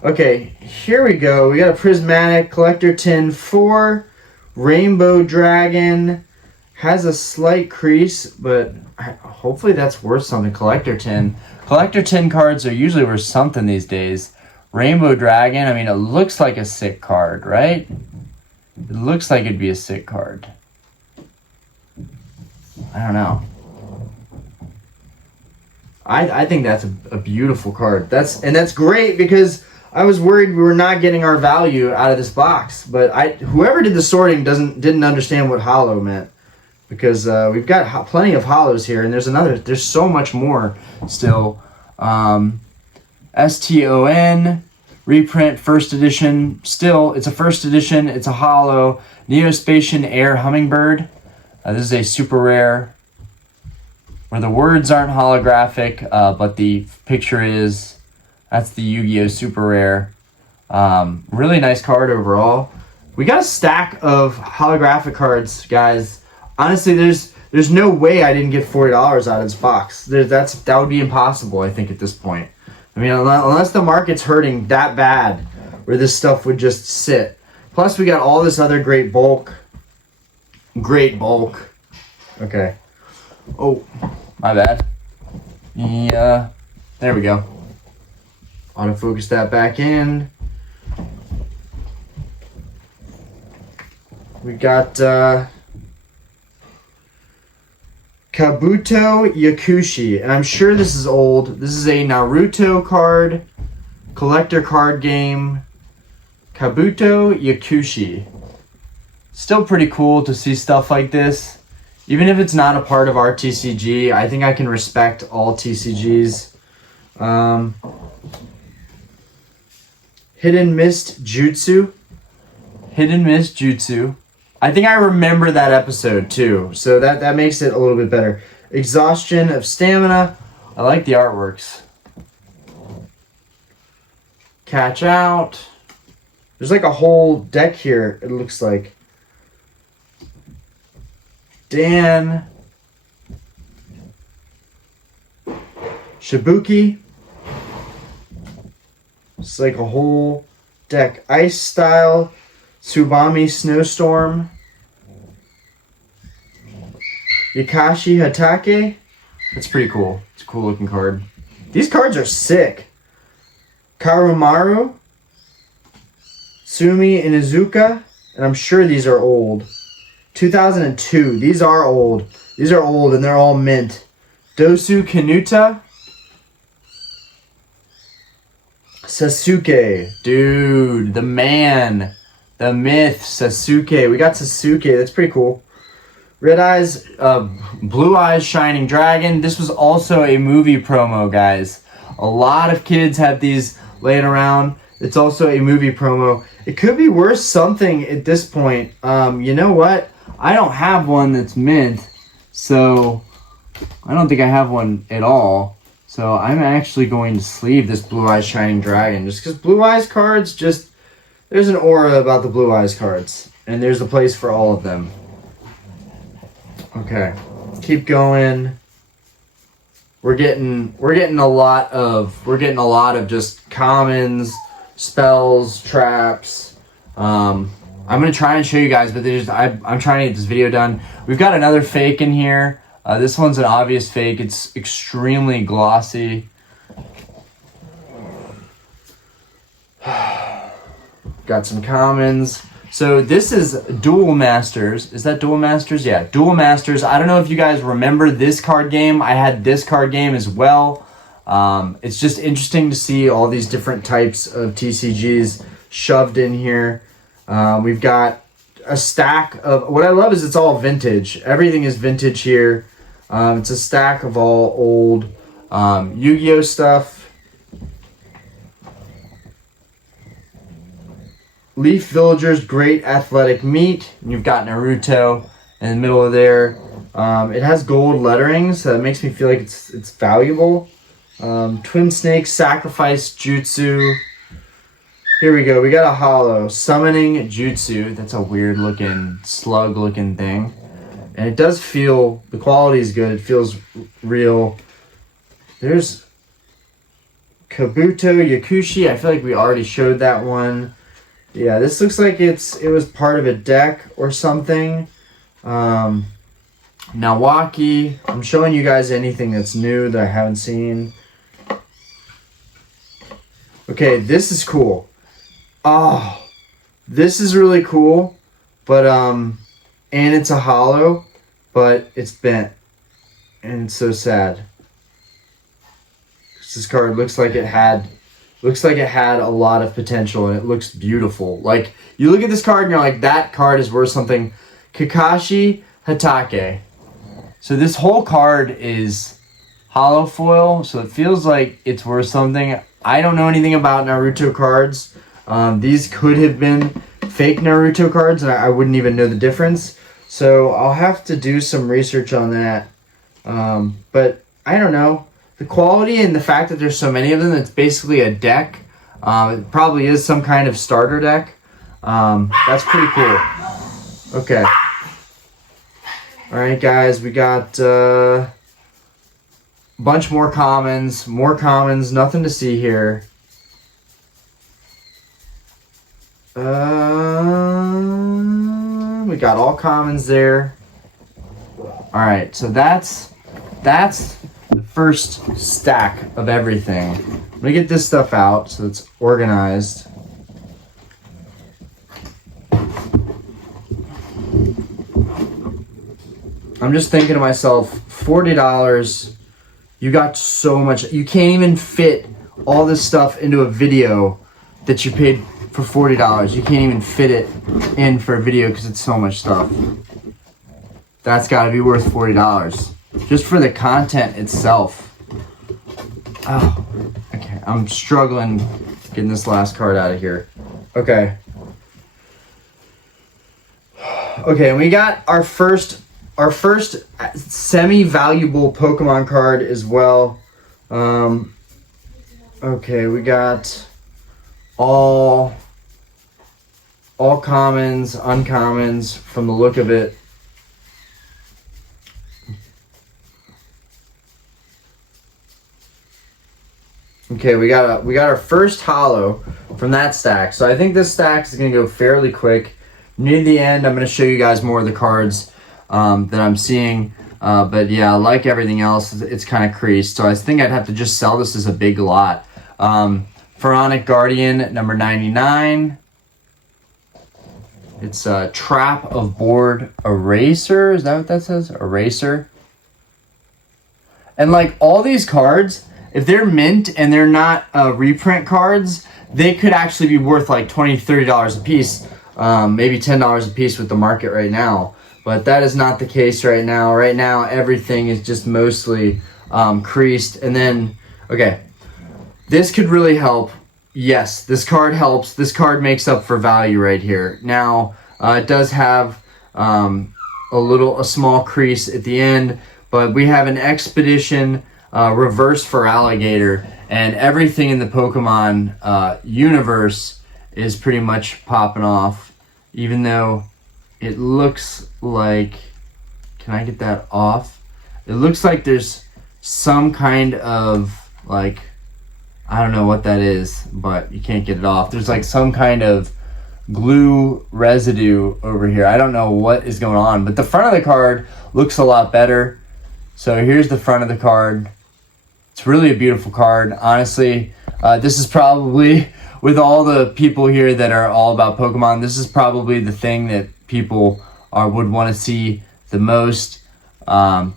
Okay, here we go. We got a Prismatic Collector Tin 4. Rainbow Dragon. Has a slight crease, but hopefully that's worth something. Collector Tin. Collector Tin cards are usually worth something these days. Rainbow Dragon, I mean, it looks like a sick card, right? It looks like it'd be a sick card. I don't know. I think that's a beautiful card. That's great because I was worried we were not getting our value out of this box. But whoever did the sorting didn't understand what hollow meant, because we've got plenty of hollows here, and there's so much more still. STON reprint first edition. Still, it's a first edition. It's a hollow Neospatian Air Hummingbird. This is a super rare where the words aren't holographic, but the picture is. That's the YuGiOh super rare. Really nice card overall. We got a stack of holographic cards, guys. Honestly, there's no way I didn't get $40 out of this box. That would be impossible, I think, at this point. I mean, unless the market's hurting that bad, where this stuff would just sit. Plus, we got all this other great bulk. Great bulk. Okay. Oh, my bad. Yeah. There we go. Autofocus that back in. We got Kabuto Yakushi. And I'm sure this is old. This is a Naruto card. Collector card game. Kabuto Yakushi. Still pretty cool to see stuff like this. Even if it's not a part of our TCG, I think I can respect all TCGs. Hidden Mist Jutsu. Hidden Mist Jutsu. I think I remember that episode too, so that makes it a little bit better. Exhaustion of Stamina. I like the artworks. Catch Out. There's like a whole deck here, it looks like. Dan. Shibuki. It's like a whole deck. Ice Style. Tsubami Snowstorm. Yakashi Hatake. That's pretty cool. It's a cool looking card. These cards are sick. Karumaru. Sumi Inuzuka. And I'm sure these are old. 2002. These are old. These are old and they're all mint. Dosu Kanuta. Sasuke. Dude, the man. The myth. Sasuke. We got Sasuke. That's pretty cool. Red Eyes, Blue Eyes Shining Dragon. This was also a movie promo, guys. A lot of kids have these laying around. It's also a movie promo. It could be worth something at this point. You know what? I don't have one that's mint, so I don't think I have one at all. So I'm actually going to sleeve this Blue Eyes Shining Dragon, just because Blue Eyes cards, there's an aura about the Blue Eyes cards, and there's a place for all of them. Okay, keep going. We're getting a lot of just commons, spells, traps. I'm gonna try and show you guys, but I'm trying to get this video done. We've got another fake in here. This one's an obvious fake. It's extremely glossy. Got some commons. So this is Duel Masters. Is that Duel Masters? Yeah, Duel Masters. I don't know if you guys remember this card game. I had this card game as well. It's just interesting to see all these different types of TCGs shoved in here. We've got a stack of... What I love is it's all vintage. Everything is vintage here. It's a stack of all old Yu-Gi-Oh stuff. Leaf Villagers, great athletic meat. You've got Naruto in the middle of there. It has gold lettering, so that makes me feel like it's valuable. Twin Snakes, Sacrifice Jutsu. Here we go. We got a holo. Summoning Jutsu. That's a weird looking, slug looking thing. And it does feel, the quality is good. It feels real. There's Kabuto Yakushi. I feel like we already showed that one. Yeah, this looks like it was part of a deck or something. Nawaki. I'm showing you guys anything that's new that I haven't seen. Okay, this is cool. Oh, this is really cool, but and it's a holo, but it's bent, and it's so sad. This card looks like it had a lot of potential, and it looks beautiful. Like, you look at this card and you're like, that card is worth something. Kakashi Hatake. So this whole card is holo foil, so it feels like it's worth something. I don't know anything about Naruto cards. These could have been fake Naruto cards, and I wouldn't even know the difference. So I'll have to do some research on that. But I don't know. The quality and the fact that there's so many of them, it's basically a deck. It probably is some kind of starter deck. That's pretty cool. Okay. Alright, guys, we got a bunch more commons. Nothing to see here. We got all commons there. Alright, so that's the first stack of everything. Let me get this stuff out so it's organized. I'm just thinking to myself, $40, you got so much. You can't even fit all this stuff into a video that you paid for $40. You can't even fit it in for a video because it's so much stuff. That's got to be worth $40 just for the content itself. Oh, okay. I'm struggling getting this last card out of here. Okay. Okay, and we got our first semi-valuable Pokemon card as well. Okay, we got all commons, uncommons from the look of it. Okay, we got our first holo from that stack. So I think this stack is gonna go fairly quick. Near the end, I'm gonna show you guys more of the cards that I'm seeing. But yeah, like everything else, it's kind of creased. So I think I'd have to just sell this as a big lot. Pharaonic Guardian, number 99. It's a Trap of Board Eraser. Is that what that says? Eraser. And like all these cards, if they're mint and they're not reprint cards, they could actually be worth like $20, $30 a piece. Maybe $10 a piece with the market right now. But that is not the case right now. Right now, everything is just mostly creased. And then, okay, this could really help. Yes, this card helps. This card makes up for value right here. Now, it does have a small crease at the end, but we have an Expedition reverse for Alligator, and everything in the Pokemon universe is pretty much popping off, even though it looks like, can I get that off? It looks like there's some kind of, like, I don't know what that is, but you can't get it off. There's like some kind of glue residue over here. I don't know what is going on, but the front of the card looks a lot better. So here's the front of the card. It's really a beautiful card. Honestly, this is probably, with all the people here that are all about Pokemon, this is probably the thing that people would want to see the most.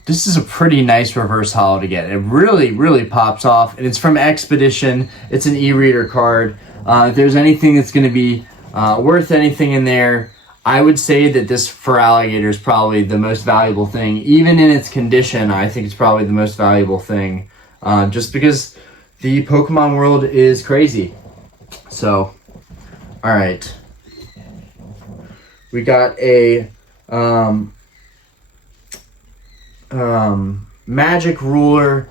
This is a pretty nice reverse holo to get. It really, really pops off, and it's from Expedition. It's an e-reader card. If there's anything that's going to be worth anything in there, I would say that this fur alligator is probably the most valuable thing. Even in its condition, I think it's probably the most valuable thing. Just because the Pokemon world is crazy. So, alright. We got a Magic Ruler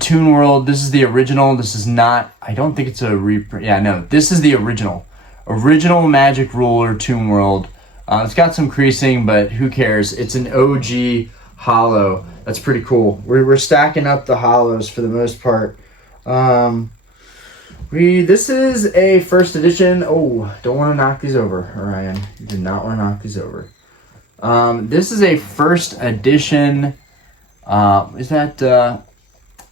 Toon World. This is the original. This is not, I don't think it's a reprint. Yeah, no, this is the original. Original Magic Ruler Toon World. It's got some creasing, but who cares? It's an OG holo. That's pretty cool. We're stacking up the holos for the most part. This is a first edition. Oh, don't want to knock these over, Orion. You do not want to knock these over. This is a first edition. Is that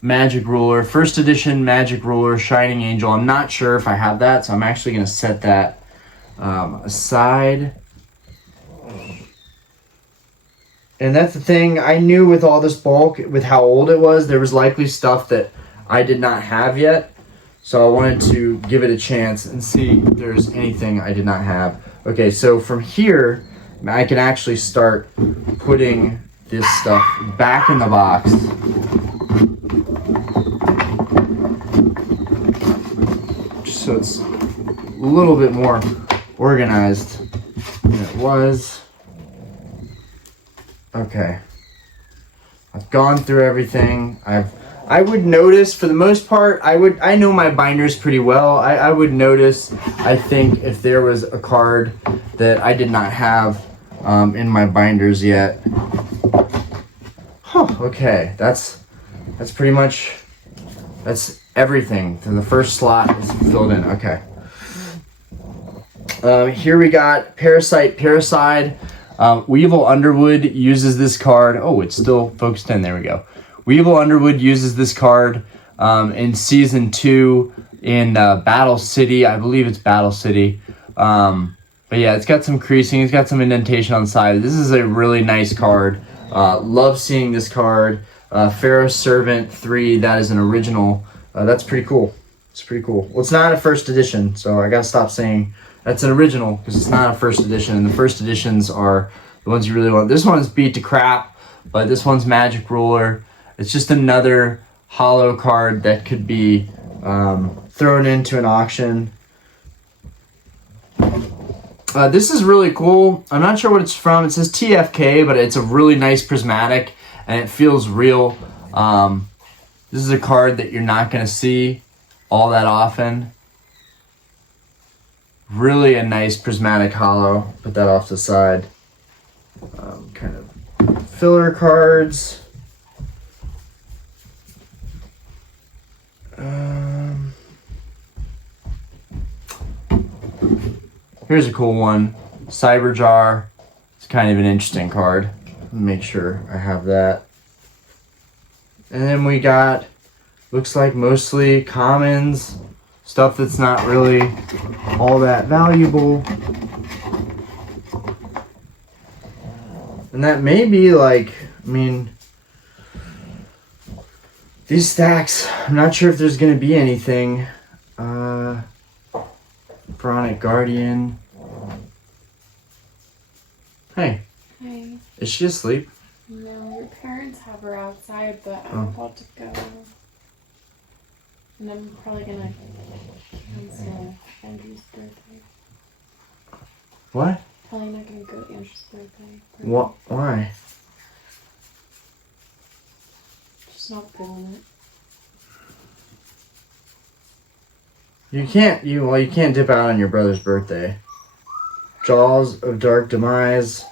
Magic Ruler? First edition Magic Ruler Shining Angel. I'm not sure if I have that, so I'm actually going to set that aside. And that's the thing. I knew with all this bulk, with how old it was, there was likely stuff that I did not have yet. So I wanted to give it a chance and see if there's anything I did not have. Okay, so from here, I can actually start putting this stuff back in the box. Just so it's a little bit more organized than it was. Okay. I've gone through everything. I would notice, for the most part, I know my binders pretty well. I would notice, I think, if there was a card that I did not have in my binders yet. Huh, okay, that's pretty much, that's everything. So the first slot is filled in, okay. Here we got Parasite. Weevil Underwood uses this card. Oh, it's still focused in, there we go. Weevil Underwood uses this card in Season 2 in Battle City. I believe it's Battle City. But yeah, it's got some creasing. It's got some indentation on the side. This is a really nice card. Love seeing this card. Pharaoh's Servant 3, that is an original. That's pretty cool. It's pretty cool. Well, it's not a first edition, so I gotta stop saying that's an original because it's not a first edition. And the first editions are the ones you really want. This one is beat to crap, but this one's Magic Ruler. It's just another holo card that could be thrown into an auction. This is really cool. I'm not sure what it's from. It says TFK, but it's a really nice prismatic, and it feels real. This is a card that you're not going to see all that often. Really a nice prismatic holo. Put that off to the side. Kind of filler cards. Here's a cool one, Cyberjar. It's kind of an interesting card. Make sure I have that. And then we got, looks like mostly commons, stuff that's not really all that valuable. And that may be like, I mean, these stacks, I'm not sure if there's going to be anything. Chronic Guardian. Hey. Hey. Is she asleep? No, your parents have her outside, but I'm about to go. And I'm probably gonna cancel Andrew's birthday. What? Probably not gonna go to Andrew's birthday. What? Why? Just not feeling it. You can't dip out on your brother's birthday. Jaws of Dark Demise.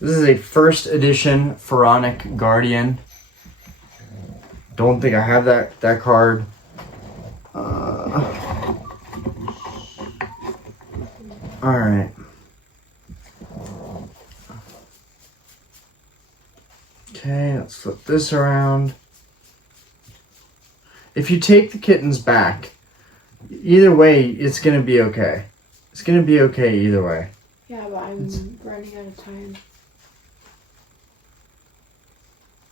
This is a first edition Pharaonic Guardian. Don't think I have that card. Alright. Okay, let's flip this around. If you take the kittens back, either way, it's going to be okay. It's going to be okay either way. Yeah, but I'm running out of time.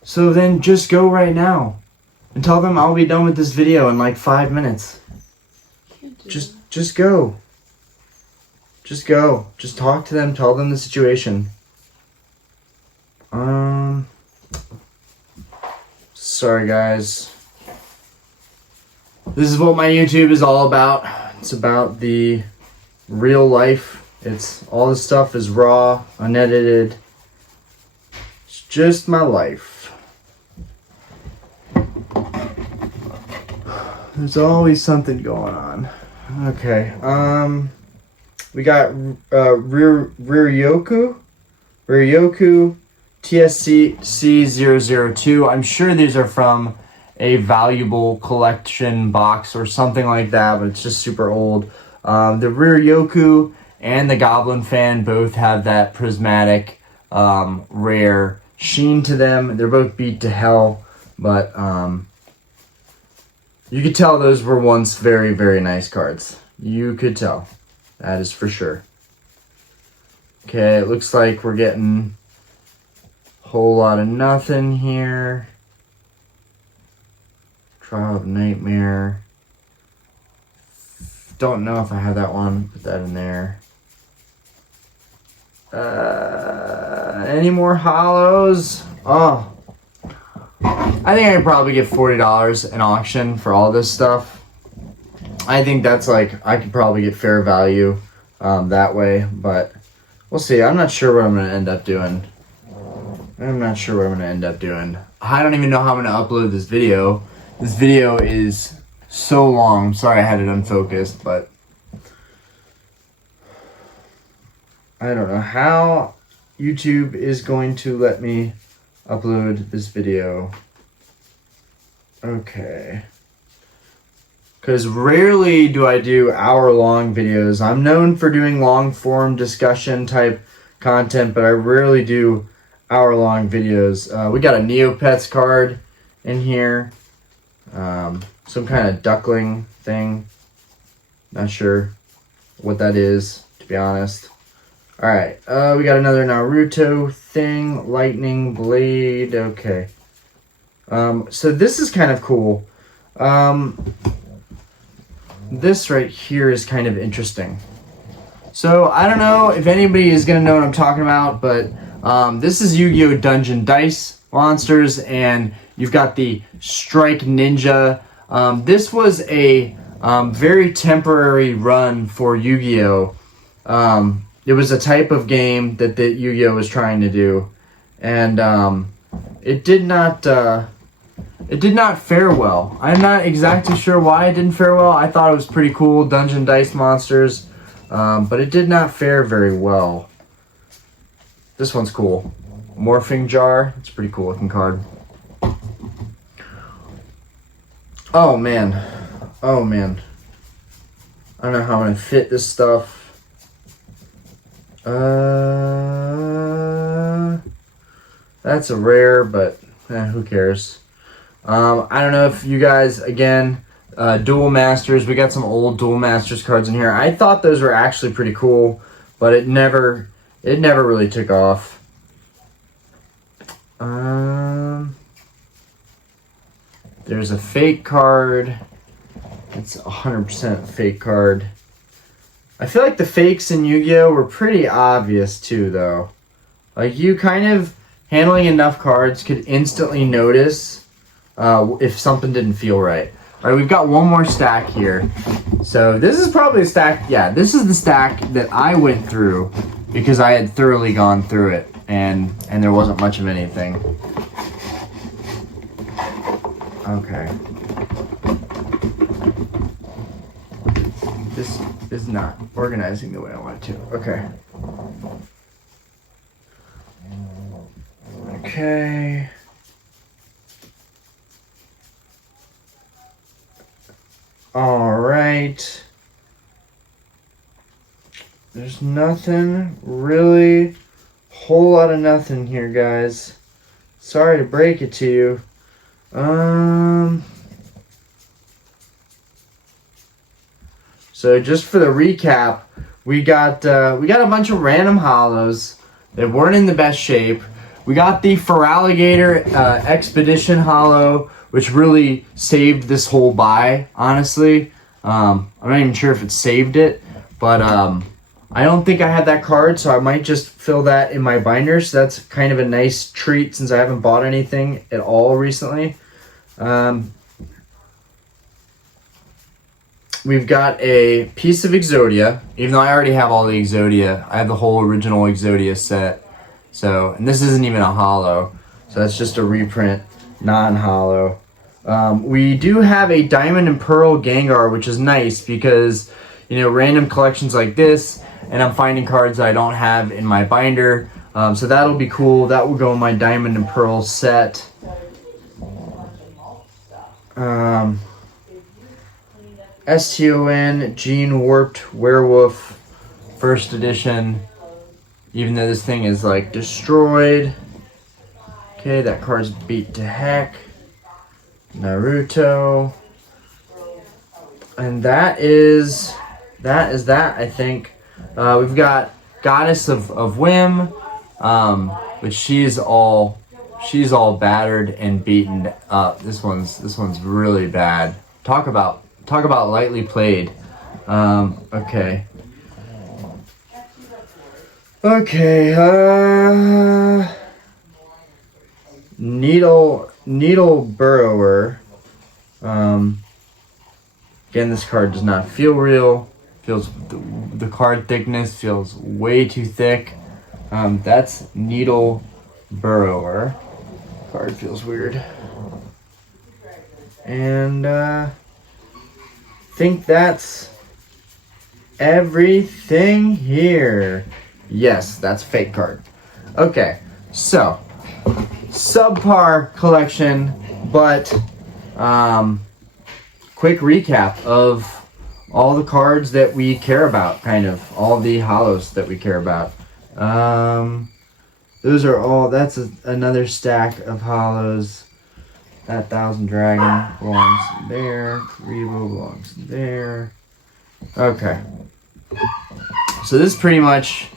So then just go right now. And tell them I'll be done with this video in like 5 minutes. Can't do Just go. Just go. Just talk to them. Tell them the situation. Sorry, guys. This is what my YouTube is all about. It's about the real life. It's all this stuff is raw, unedited. It's just my life. There's always something going on. Okay. We got YuGiOh TSC002. I'm sure these are from a valuable collection box or something like that, but it's just super old. The YuGiOh and the Goblin Fan both have that prismatic, rare sheen to them. They're both beat to hell, but you could tell those were once very, very nice cards. You could tell. That is for sure. Okay, it looks like we're getting a whole lot of nothing here. Trial of Nightmare. Don't know if I have that one. Put that in there. Any more hollows? Oh. I think I could probably get $40 in auction for all this stuff. I think that's like, I could probably get fair value that way, but we'll see. I'm not sure what I'm going to end up doing. I don't even know how I'm going to upload this video. This video is so long. I'm sorry I had it unfocused, but I don't know how YouTube is going to let me upload this video. Okay. Because rarely do I do hour-long videos. I'm known for doing long-form discussion type content, but I rarely do hour-long videos. We got a Neopets card in here. Some kind of duckling thing. Not sure what that is, to be honest. Alright, we got another Naruto thing. Lightning Blade. Okay. So this is kind of cool. This right here is kind of interesting. So I don't know if anybody is going to know what I'm talking about, but this is Yu-Gi-Oh! Dungeon Dice Monsters, and you've got the Strike Ninja. This was a very temporary run for Yu-Gi-Oh! It was a type of game that the Yu-Gi-Oh! Was trying to do, and it did not fare well. I'm not exactly sure why it didn't fare well. I thought it was pretty cool, Dungeon Dice Monsters, but it did not fare very well. This one's cool. Morphing Jar. It's a pretty cool looking card. Oh man. Oh man. I don't know how I'm going to fit this stuff. That's a rare, but who cares? I don't know if you guys, again, Duel Masters, we got some old Duel Masters cards in here. I thought those were actually pretty cool, but it never really took off. There's a fake card. It's 100% fake card. I feel like the fakes in Yu-Gi-Oh! Were pretty obvious too, though. Like, you kind of, handling enough cards, could instantly notice if something didn't feel right. Alright, we've got one more stack here. So this is probably a stack, yeah, this is the stack that I went through because I had thoroughly gone through it and there wasn't much of anything. Okay. This is not organizing the way I want it to. Okay. Okay. All right. There's nothing really, whole lot of nothing here, guys. Sorry to break it to you. So just for the recap, we got a bunch of random hollows that weren't in the best shape. We got the Feraligatr Expedition hollow, which really saved this whole buy, honestly. I'm not even sure if it saved it, but I don't think I had that card, so I might just fill that in my binder. So that's kind of a nice treat since I haven't bought anything at all recently. We've got a piece of Exodia, even though I already have all the Exodia. I have the whole original Exodia set. So, and this isn't even a holo. So that's just a reprint, non-holo. We do have a Diamond and Pearl Gengar, which is nice because, you know, random collections like this, and I'm finding cards that I don't have in my binder. So that'll be cool. That will go in my Diamond and Pearl set. STON Gene Warped Werewolf first edition, even though this thing is like destroyed. Okay, that card's beat to heck. Naruto. And that is that, I think. We've got Goddess of Whim, but she's all battered and beaten up. This one's really bad. Talk about lightly played. Okay. Needle Burrower. Again, this card does not feel real. The card thickness feels way too thick. That's Needle Burrower. Card feels weird. And I think that's everything here. Yes, that's a fake card. Okay, so subpar collection, but quick recap of all the cards that we care about, kind of all the holos that we care about. Those are all. That's another stack of holos. That Thousand Dragon belongs there. Revo belongs there. Okay. So this pretty much,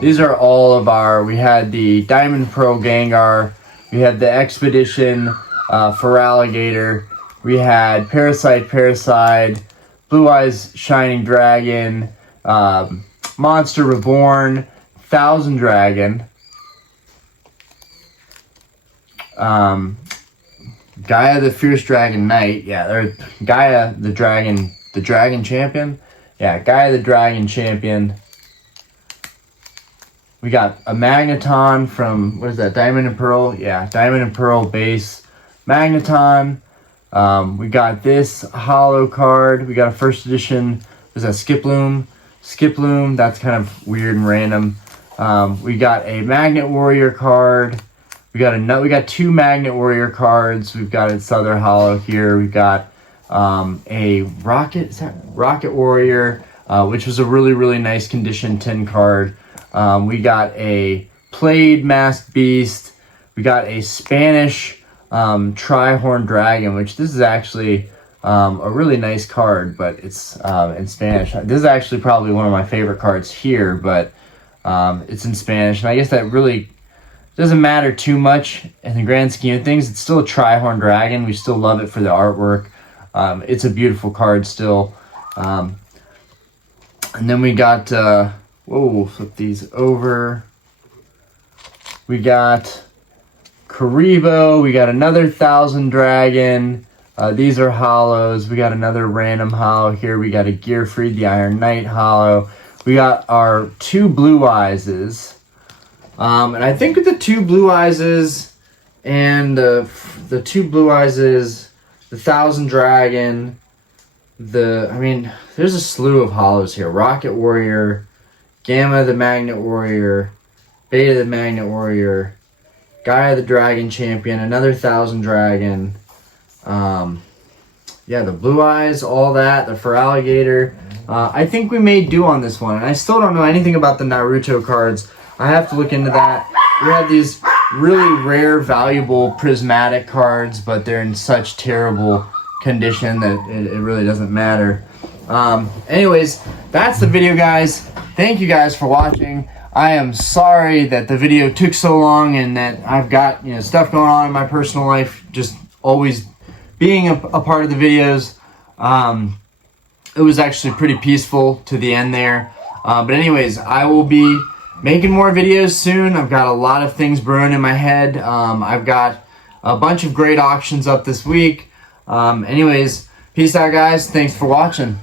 these are all of our, we had the Diamond Pearl Gengar, we had the Expedition Feraligatr, we had Parasite, Blue Eyes Shining Dragon, Monster Reborn, Thousand Dragon, Gaia the Fierce Dragon Knight, or Gaia the Dragon Champion. Yeah, Gaia the Dragon Champion. We got a Magneton from, what is that, Diamond and Pearl? Yeah, Diamond and Pearl base Magneton. We got this holo card. We got a first edition, was that Skiploom? Skiploom, that's kind of weird and random. We got a Magnet Warrior card. We got two Magnet Warrior cards. We've got its other holo here. We've got a Rocket Warrior, which was a really, really nice condition 10 card. We got a Played Masked Beast. We got a Spanish Tri-Horn Dragon, which this is actually a really nice card, but it's in Spanish. This is actually probably one of my favorite cards here, but it's in Spanish. And I guess that really doesn't matter too much in the grand scheme of things. It's still a Tri-Horn Dragon. We still love it for the artwork. It's a beautiful card still. And then we got, we'll flip these over. We got Karibo. We got another Thousand Dragon. These are holos. We got another random holo here. We got a Gearfried, the Iron Knight holo. We got our two Blue Eyeses. And I think with the two Blue Eyeses and the two Blue Eyeses, the Thousand Dragon, there's a slew of holos here. Rocket Warrior, Gamma the Magnet Warrior, Beta the Magnet Warrior, Gaia the Dragon Champion, another Thousand Dragon. The Blue Eyes, all that, the Feraligatr. I think we may do on this one. And I still don't know anything about the Naruto cards. I have to look into that. We had these really rare, valuable prismatic cards, but they're in such terrible condition that it really doesn't matter. Anyways, that's the video, guys. Thank you guys for watching. I am sorry that the video took so long and that I've got stuff going on in my personal life, just always being a part of the videos. It was actually pretty peaceful to the end there. But anyways, I will be making more videos soon. I've got a lot of things brewing in my head. I've got a bunch of great auctions up this week. Anyways, peace out, guys. Thanks for watching.